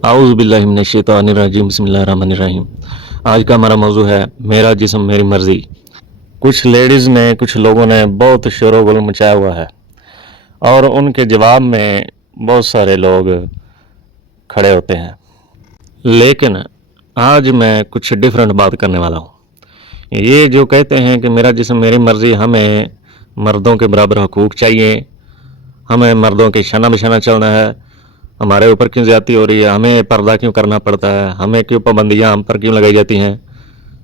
आऊज़ु बिल्लाहि मिनश शैतानिर रजीम बिस्मिल्लाहिर रहमानिर रहीम। आज का हमारा मौजू है मेरा जिस्म मेरी मर्ज़ी। कुछ लेडीज़ ने कुछ लोगों ने बहुत शोर-गुल मचाया हुआ है और उनके जवाब में बहुत सारे लोग खड़े होते हैं, लेकिन आज मैं कुछ डिफरेंट बात करने वाला हूँ। ये जो कहते हैं कि मेरा जिस्म मेरी मर्ज़ी, हमें मर्दों के बराबर हकूक़ चाहिए, हमें मर्दों के शाना बिशाना चलना है, हमारे ऊपर क्यों ज़्यादती हो रही है, हमें पर्दा क्यों करना पड़ता है, हमें क्यों पाबंदियाँ हम पर क्यों लगाई जाती हैं,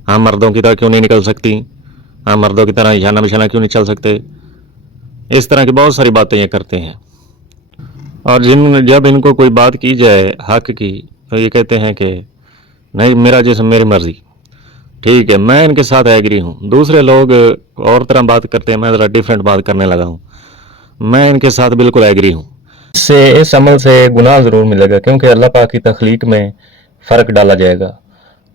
हम मर्दों की तरह क्यों नहीं निकल सकती, हम मर्दों की तरह शाना बिशाना क्यों नहीं चल सकते। इस तरह की बहुत सारी बातें ये करते हैं और जब इनको कोई बात की जाए हक की तो ये कहते हैं कि नहीं, मेरा जिस्म मेरी मर्ज़ी। ठीक है, मैं इनके साथ एग्री हूँ। दूसरे लोग और तरह बात करते हैं, मैं ज़रा डिफरेंट बात करने लगा हूँ। मैं इनके साथ बिल्कुल एग्री हूँ। इस अमल से गुनाह ज़रूर मिलेगा, क्योंकि अल्लाह पाक की तख्लीक में फ़र्क डाला जाएगा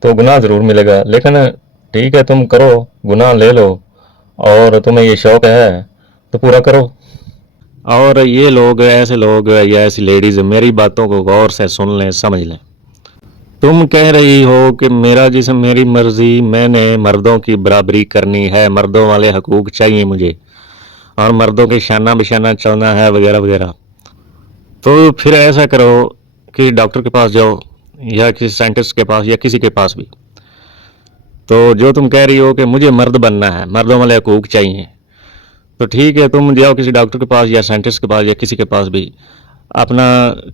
तो गुनाह ज़रूर मिलेगा। लेकिन ठीक है, तुम करो, गुनाह ले लो, और तुम्हें ये शौक़ है तो पूरा करो। और ये लोग, ऐसे लोग या ऐसी लेडीज़ मेरी बातों को गौर से सुन लें, समझ लें। तुम कह रही हो कि मेरा जिस्म मेरी मर्ज़ी, मैंने मर्दों की बराबरी करनी है, मर्दों वाले हकूक़ चाहिए मुझे, और मर्दों के शाना बिशाना चलना है वगैरह वगैरह। तो फिर ऐसा करो कि डॉक्टर के पास जाओ या किसी साइंटिस्ट के पास या किसी के पास भी। तो जो तुम कह रही हो कि मुझे मर्द बनना है, मर्दों वाले हकूक़ चाहिए, तो ठीक है, तुम जाओ किसी डॉक्टर के पास या साइंटिस्ट के पास या किसी के पास भी, अपना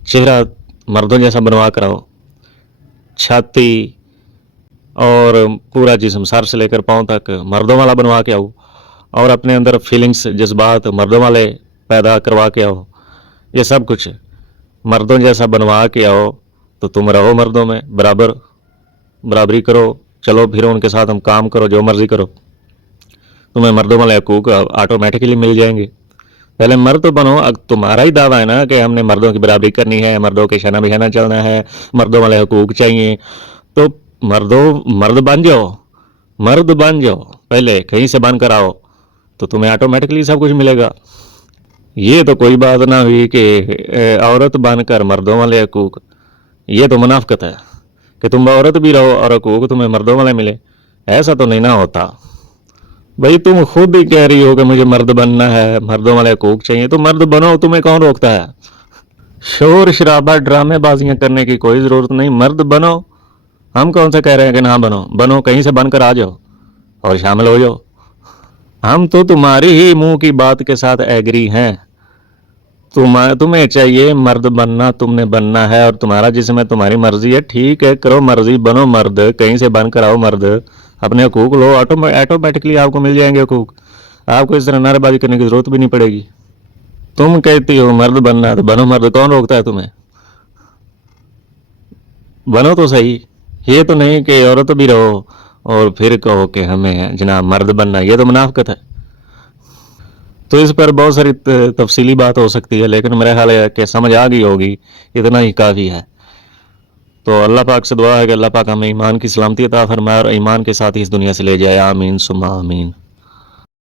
चेहरा मर्दों जैसा बनवा कर आओ, छाती और पूरा जिस्म सर से लेकर पाँव तक मर्दों वाला बनवा के आओ, और अपने अंदर फीलिंग्स, जज्बात मर्दों वाले पैदा करवा के आओ। ये सब कुछ मर्दों जैसा बनवा के आओ तो तुम रहो मर्दों में बराबरी करो, चलो फिर उनके साथ हम काम करो, जो मर्ज़ी करो, तुम्हें मर्दों वाले हकूक़ ऑटोमेटिकली मिल जाएंगे। पहले मर्द तो बनो। अब तुम्हारा ही दावा है ना कि हमने मर्दों की बराबरी करनी है, मर्दों के शाना बिशाना चलना है, मर्दों वाले हकूक़ चाहिए, तो मर्द बन जाओ, पहले कहीं से बन कर आओ तो तुम्हें ऑटोमेटिकली सब कुछ मिलेगा। ये तो कोई बात ना हुई कि औरत बनकर मर्दों वाले हकूक़, ये तो मुनाफ़िक़त है कि तुम औरत भी रहो और हकूक़ तुम्हें मर्दों वाले मिले। ऐसा तो नहीं ना होता भाई। तुम खुद ही कह रही हो कि मुझे मर्द बनना है, मर्दों वाले हकूक़ चाहिए, तो मर्द बनो, तुम्हें कौन रोकता है। शोर शराबा ड्रामेबाजियाँ करने की कोई ज़रूरत नहीं, मर्द बनो। हम कौन सा कह रहे हैं कि ना बनो, कहीं से बनकर आ जाओ और शामिल हो जाओ। हम तो तुम्हारी ही मुंह की बात के साथ एग्री हैं। तुम्हें चाहिए मर्द बनना, तुमने बनना है, और तुम्हारा जिस्म है, तुम्हारी मर्जी है, ठीक है, करो मर्जी, बनो मर्द, कहीं से बनकर आओ मर्द, अपने हकूक़ लो, ऑटोमेटिकली आपको मिल जाएंगे हकूक़। आपको इस तरह नारेबाजी करने की ज़रूरत भी नहीं पड़ेगी। तुम कहती हो मर्द बनना है तो बनो मर्द, कौन रोकता है तुम्हें। बनो तो सही। ये तो नहीं कि औरत भी रहो और फिर कहो कि हमें जनाब मर्द बनना, ये तो मुनाफ़िक़त है। तो इस पर बहुत सारी तफसीली बात हो सकती है, लेकिन मेरा ख्याल है कि समझ आ गई होगी, इतना ही काफ़ी है। तो अल्लाह पाक से दुआ है कि अल्लाह पाक हमें ईमान की सलामती अता फरमाए और ईमान के साथ ही इस दुनिया से ले जाए। आमीन सुम्मा आमीन।